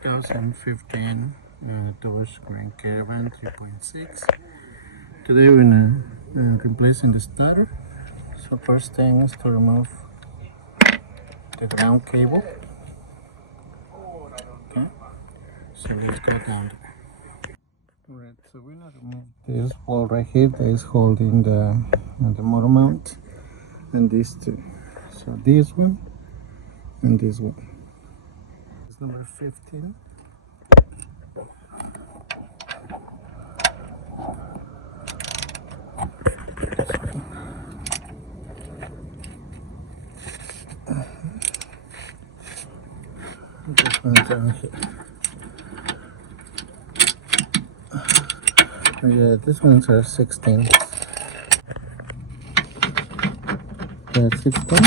2015 Dodge Grand Caravan 3.6. Today we're gonna replacing the starter. So first thing is to remove the ground cable. Okay, so let's go down there. Alright, so we're gonna remove this wall right here that is holding the motor mount, and these two. So this one and this one. It's number 15. This one's down here. Yeah, this one's are 16. Yeah, 16.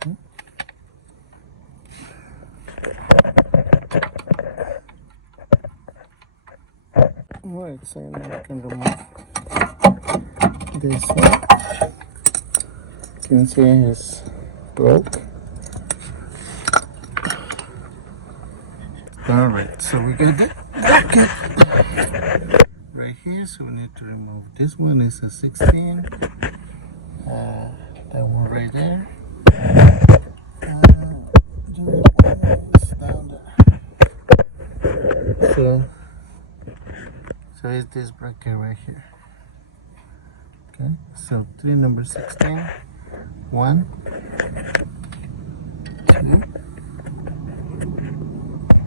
Okay. Alright, so now I can remove this one. You can see it's broke. Alright, so we got that right here, so we need to remove this one. Is a 16. That one right there. The other one is down there. So it's this bracket right here. Okay, so three number 16. 1, 2,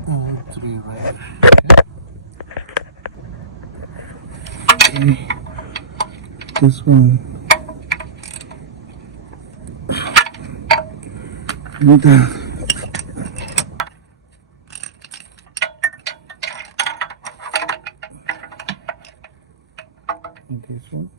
and 3 right here. Okay. This one. And this one.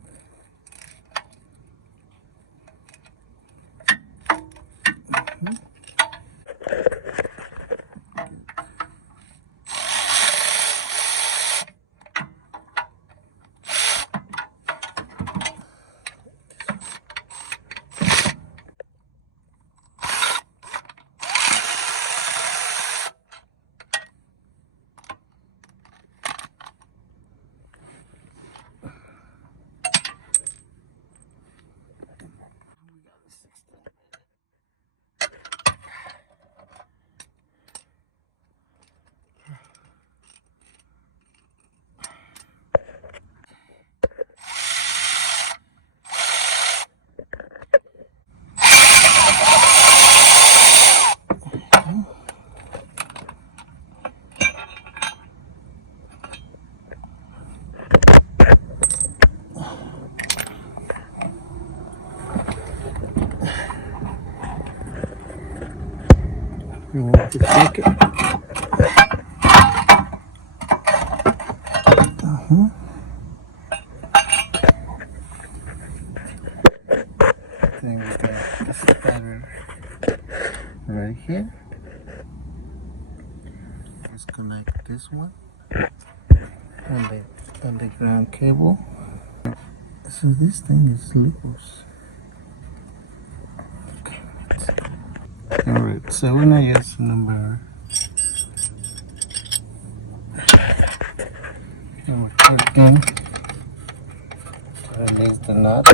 Remove the bracket. Then we got the starter right here. Let's connect this one and the ground cable. So this thing is loose. Alright, so when I use number 13 to release the nut.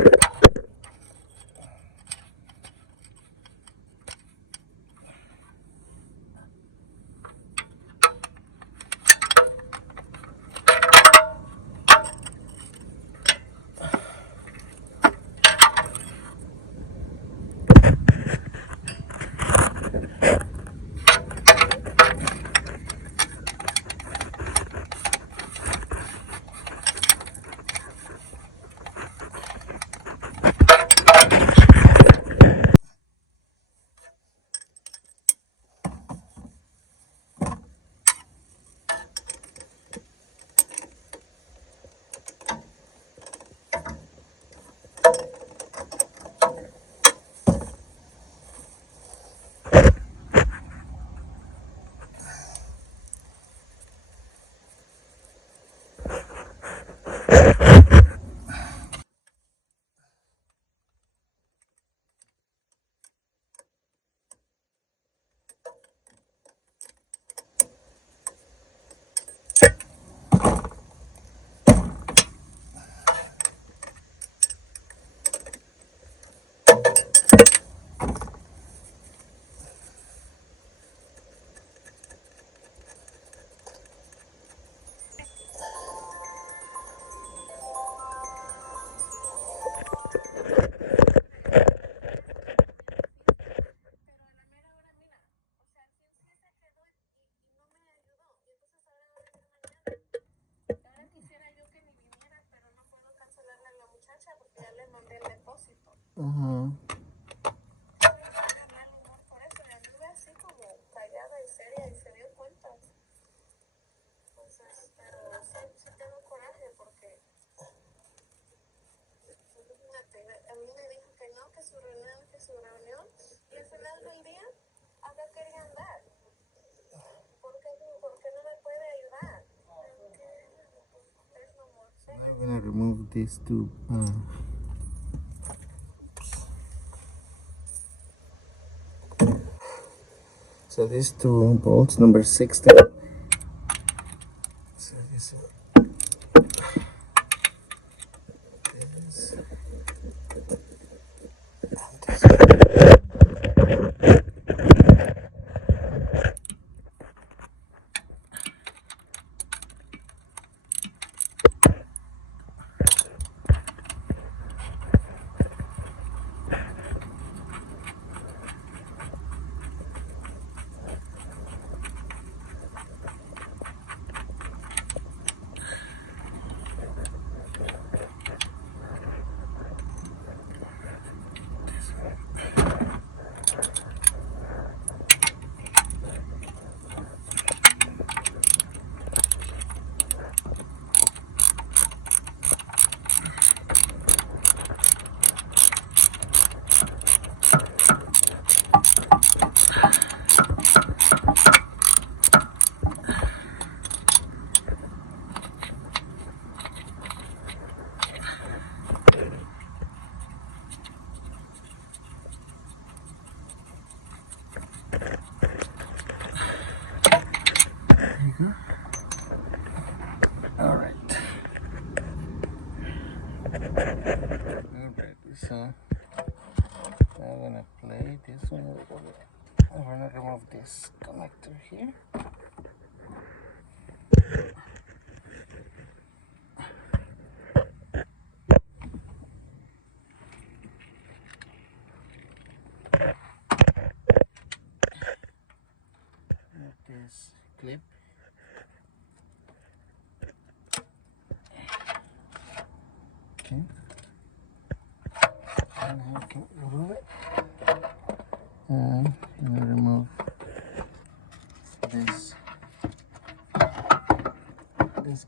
Uh-huh. I'm gonna remove these two. So these two bolts, number 16. So this is all right. Alright, so I'm gonna play this one a little bit. I'm gonna remove this connector here. With this clip. Okay. And I can remove it. And I'm gonna remove this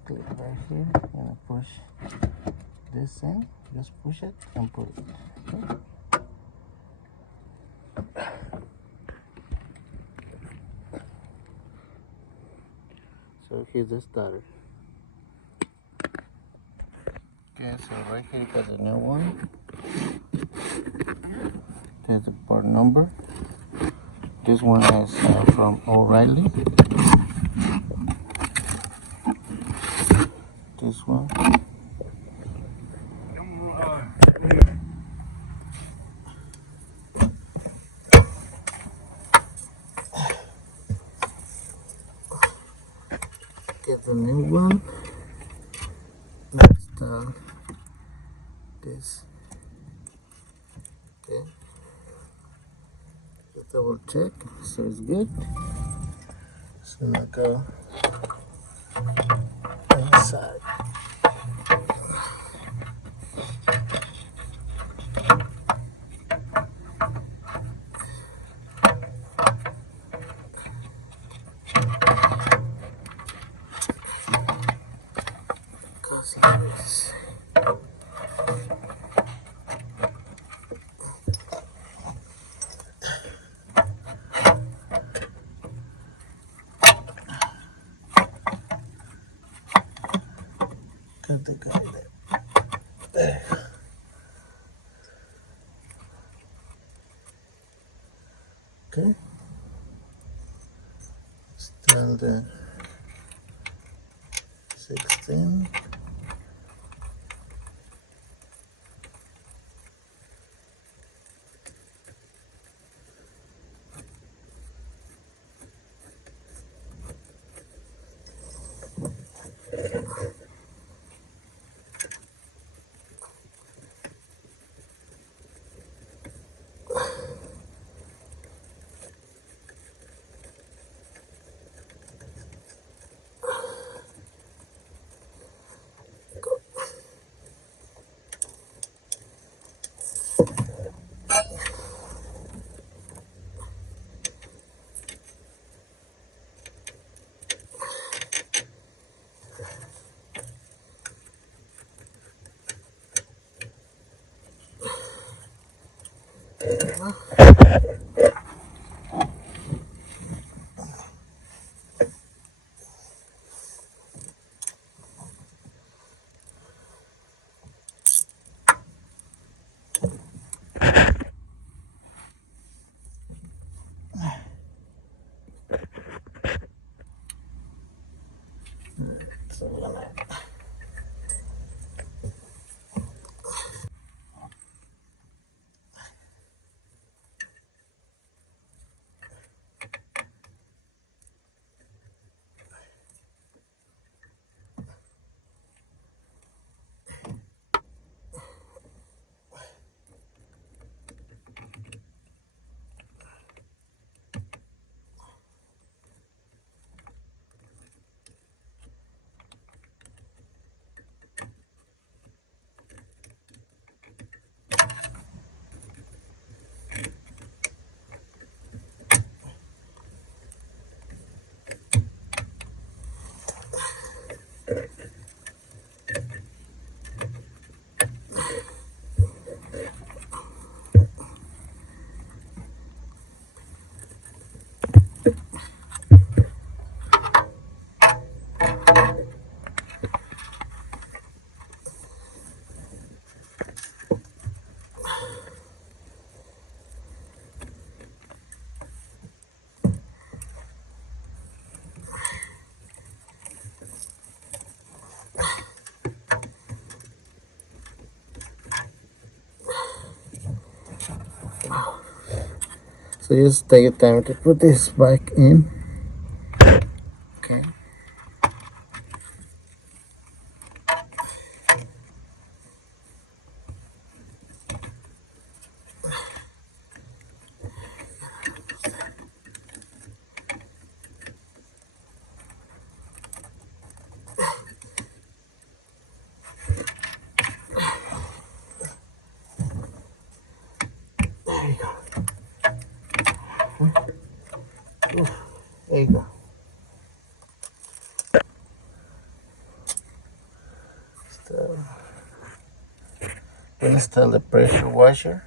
clip right here. I'm gonna push this in. Just push it and pull it. Okay. So here's the starter. Okay, so right here you got the new one. There's the part number. This one is from O'Reilly. This one. Get the new one. Let's start this. Okay. Just double check. So it's good. So now go inside. Cause here is. Got the guy there. There. Okay. Still the 16. So just take your time to put this back in. Okay. There you go. There you go. So, install the pressure washer.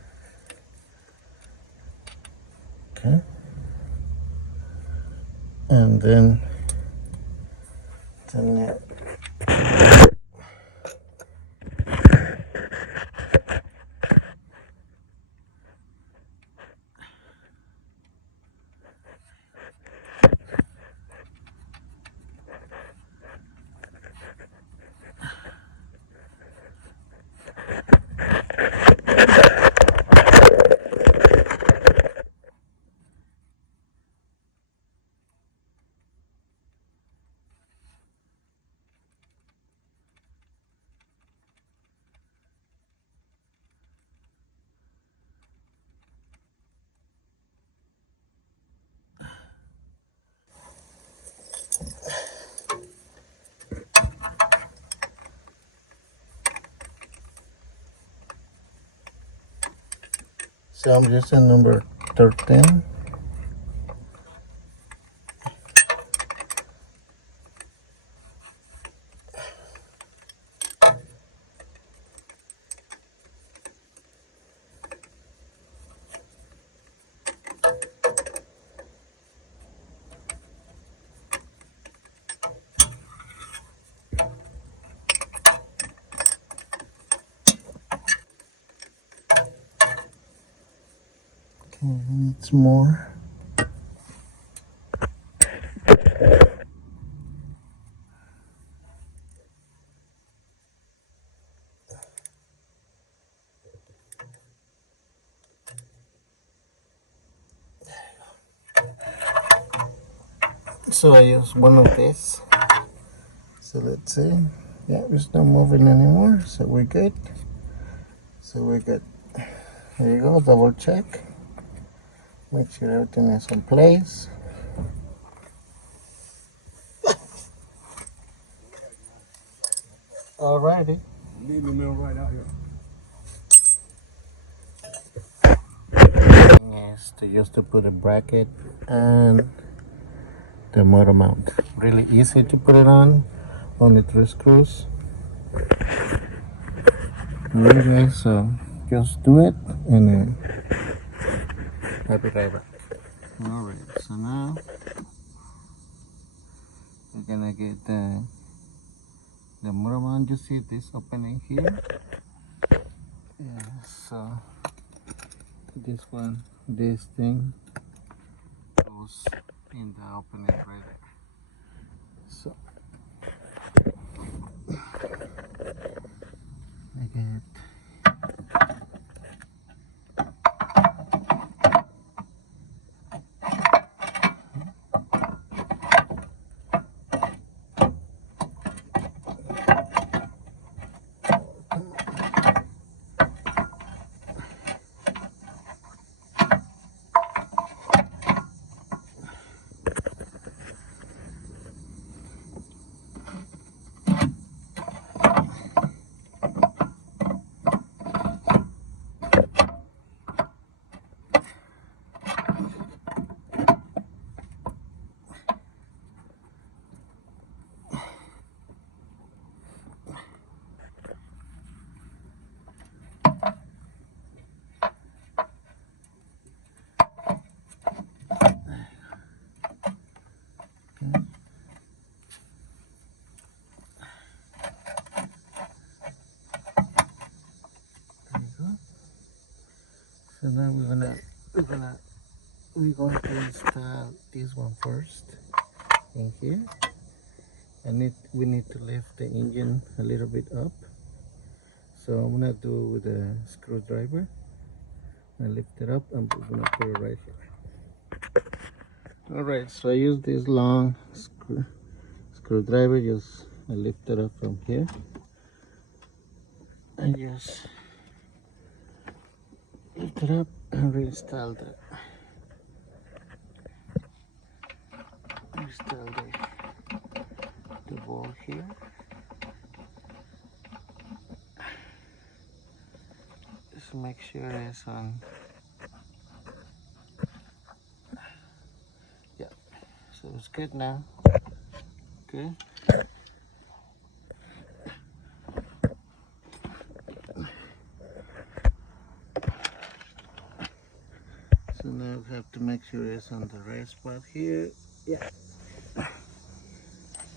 Okay. And then it. So I'm using number 13. Okay, needs more. So I use one of these. So let's see. Yeah, it's not moving anymore. So we're good. There you go. Double check. Make sure everything is in place. Alrighty. Leave the mill right out here. Is to use to put a bracket and the motor mount. Really easy to put it on. Only 3 screws. Alright guys, so just do it and I'll be right back. Alright, so now we're gonna get the motor mount. You see this opening here? Yeah, so this one, this thing goes in the opening right there. So I get so now we're going to install this one first in here. We need to lift the engine a little bit up. So I'm gonna do it with a screwdriver. I lift it up and we're gonna put it right here. Alright, so I use this long screwdriver. Just I lift it up from here and just lift it up and reinstall the ball here. Just make sure it's on. Yeah, so it's good now. Okay. So now we have to make sure it's on the right spot here. Yeah.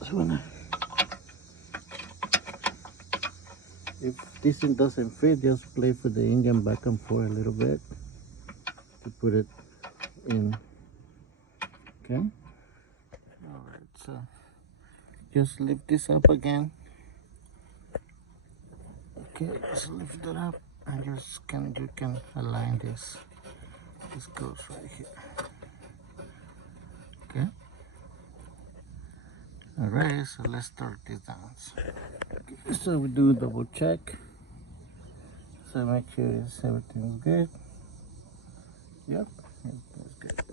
So now, if this thing doesn't fit, just play with the engine back and forth a little bit to put it in. Okay. Alright, so just lift this up again. Okay, just lift it up and you can align this. This goes right here. Okay. Alright, so let's start this down. So we do double check. So make sure everything's good. Yep, everything's good.